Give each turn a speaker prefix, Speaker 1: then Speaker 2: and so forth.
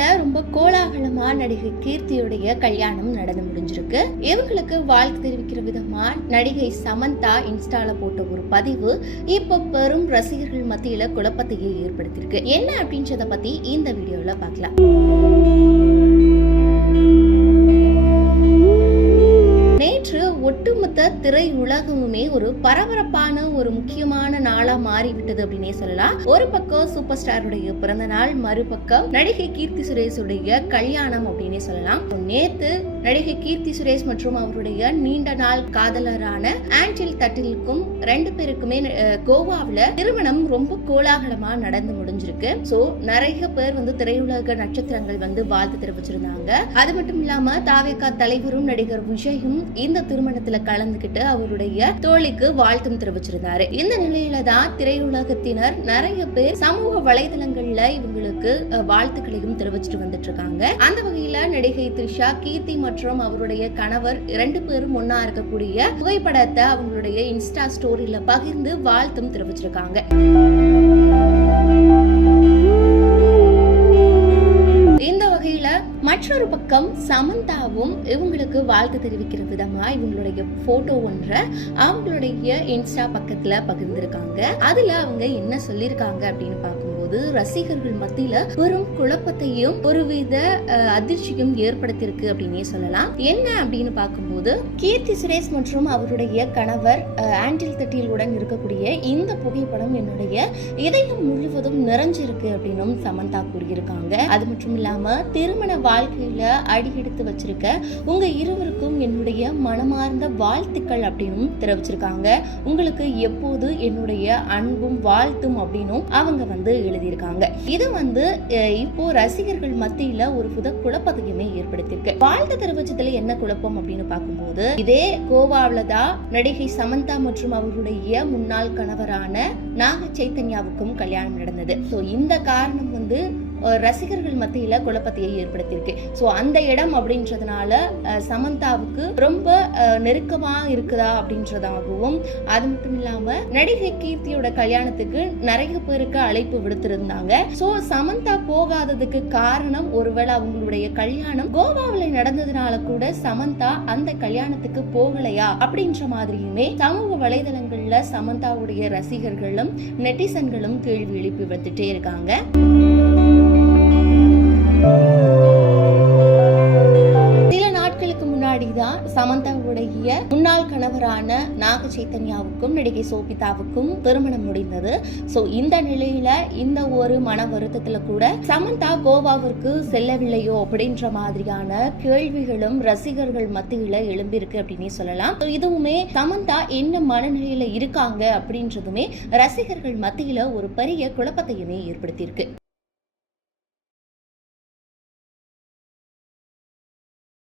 Speaker 1: ஊர்ல ரொம்ப கோலாகலமா நடிகை கீர்த்தியுடைய கல்யாணம் நடந்து முடிஞ்சிருக்கு. இவங்களுக்கு வாழ்த்து தெரிவிக்கிற விதமா நடிகை சமந்தா இன்ஸ்டால போட்ட ஒரு பதிவு இப்ப பெரும் ரசிகர்கள் மத்தியில குழப்பத்தையே ஏற்படுத்தியிருக்கு. என்ன அப்படின்றத பத்தி இந்த வீடியோல பார்க்கலாம். திரையுலகமுமே ஒரு பரபரப்பான ஒரு முக்கியமான நாளா மாறிவிட்டது அப்படின்னே சொல்லலாம். ஒரு பக்கம் சூப்பர் ஸ்டாருடைய பிறந்த நாள் மறுபக்கம் நடிகை கீர்த்தி சுரேஷுடைய கல்யாணம் அப்படின்னே சொல்லலாம். நேத்து நடிகை கீர்த்தி சுரேஷ் மற்றும் அவருடைய நீண்ட நாள் காதலரான ஆன்டில் தட்டிலுக்கும் ரெண்டு பேருக்குமே அஹ், கோவாவுல திருமணம் ரொம்ப கோலாகலமா நடந்து முடிஞ்சிருக்கு. சோ நிறைய பேர் வந்து திரையுலக நட்சத்திரங்கள் வந்து வாழ்த்து தெரிவிச்சிருந்தாங்க. அது மட்டும் இல்லாம தாவேகா தலைவரும் நடிகர் விஜயும் இந்த திருமணத்துல கலந்துகிட்டு அவருடைய தோழிக்கு வாழ்த்தும் தெரிவிச்சிருந்தாரு. இந்த நிலையில தான் திரையுலகத்தினர் நிறைய பேர் சமூக வலைதளங்கள்ல இவங்களுக்கு வாழ்த்துக்களையும் தெரிவிச்சிட்டு வந்துட்டு இருக்காங்க அந்த வகையில நடிகை த்ரிஷா கீர்த்தி மற்றும் அவருடைய கணவர் இரண்டு பேரும் ஒன்னா இருக்கக்கூடிய புகைப்படத்தை அவங்களுடைய இன்ஸ்டா ஸ்டோரியில பகிர்ந்து வாழ்த்தும் தெரிவிச்சிருக்காங்க. மற்றொரு பக்கம் சமந்தாவும் இவங்களுக்கு வாழ்த்து தெரிவிக்கிற விதமா இவங்களுடைய போட்டோ ஒன்றை அவங்களுடைய இன்ஸ்டா பக்கத்துல பகிர்ந்திருக்காங்க. அதுல அவங்க என்ன சொல்லியிருக்காங்க அப்படின்னு பார்க்கும்போது ரசிகர்கள் மத்தியில வெறும் குழப்பத்தையும் ஒருவித அதிர்ச்சியும் ஏற்படுத்தியிருக்கு அப்படின்னே சொல்லலாம். என்ன அப்படின்னு பார்க்கும்போது கீர்த்தி சுரேஷ் மற்றும் அவருடைய கணவர் ஆண்டில் தட்டியலுடன் இருக்கக்கூடிய இந்த புகைப்படம் என்னுடைய இதயம் முழுவதும் நிறைஞ்சிருக்கு அப்படின்னும் சமந்தா கூறியிருக்காங்க. அது மட்டும் இல்லாம திருமண வாழ்க்கை வாழ்க்கையில அடியெடுத்து வச்சிருக்க உங்க இருவருக்கும் என்னுடைய மனமார்ந்த வாழ்த்துக்கள் அப்படின்னும் தெரிவிச்சிருக்காங்க. உங்களுக்கு எப்போது என்னுடைய அன்பும் வாழ்த்தும் அப்படின்னும் அவங்க வந்து எழுதியிருக்காங்க. இது வந்து இப்போ ரசிகர்கள் மத்தியில ஒரு புத குழப்பத்தையுமே ஏற்படுத்தியிருக்கு. வாழ்த்து தெரிவிச்சதுல என்ன குழப்பம் அப்படின்னு பார்க்கும்போது இதே கோவாவில தான் நடிகை சமந்தா மற்றும் அவருடைய முன்னாள் கணவரான நாக சைத்தன்யாவுக்கும் கல்யாணம் நடந்தது. ஸோ இந்த காரணம் வந்து ரசிகர்கள் மத்தியில குழப்பத்தையே ஏற்படுத்தியிருக்கு. ஸோ அந்த இடம் அப்படின்றதுனால சமந்தாவுக்கு ரொம்ப நெருக்கமாக இருக்குதா அப்படின்றதாகவும் அது மட்டும் இல்லாம நடிகை கீர்த்தியோட கல்யாணத்துக்கு நிறைய பேருக்கு அழைப்பு விடுத்திருந்தாங்க. ஸோ சமந்தா போகாததுக்கு காரணம் ஒருவேளை அவங்களுடைய கல்யாணம் கோவாவில் நடந்ததுனால கூட சமந்தா அந்த கல்யாணத்துக்கு போகலையா அப்படின்ற மாதிரியுமே சமூக வலைதளங்கள்ல சமந்தாவுடைய ரசிகர்களும் நெட்டிசன்களும் கேள்வி எழுப்பி வந்துட்டே இருக்காங்க. சில நாட்களுக்கு முன்னாடி தான் சமந்தாவுடைய முன்னாள் கணவரான நாக சைத்தன்யாவுக்கும் நடிகை சோபிதாவுக்கும் திருமணம் முடிந்தது. ஸோ இந்த நிலையில இந்த ஒரு மன வருத்தத்துல கூட சமந்தா கோவாவிற்கு செல்லவில்லையோ அப்படின்ற மாதிரியான கேள்விகளும் ரசிகர்கள் மத்தியில எழும்பியிருக்கு அப்படின்னே சொல்லலாம். இதுவுமே சமந்தா என்ன மனநிலையில இருக்காங்க அப்படின்றதுமே ரசிகர்கள் மத்தியில ஒரு பெரிய குழப்பத்தையுமே ஏற்படுத்தியிருக்கு.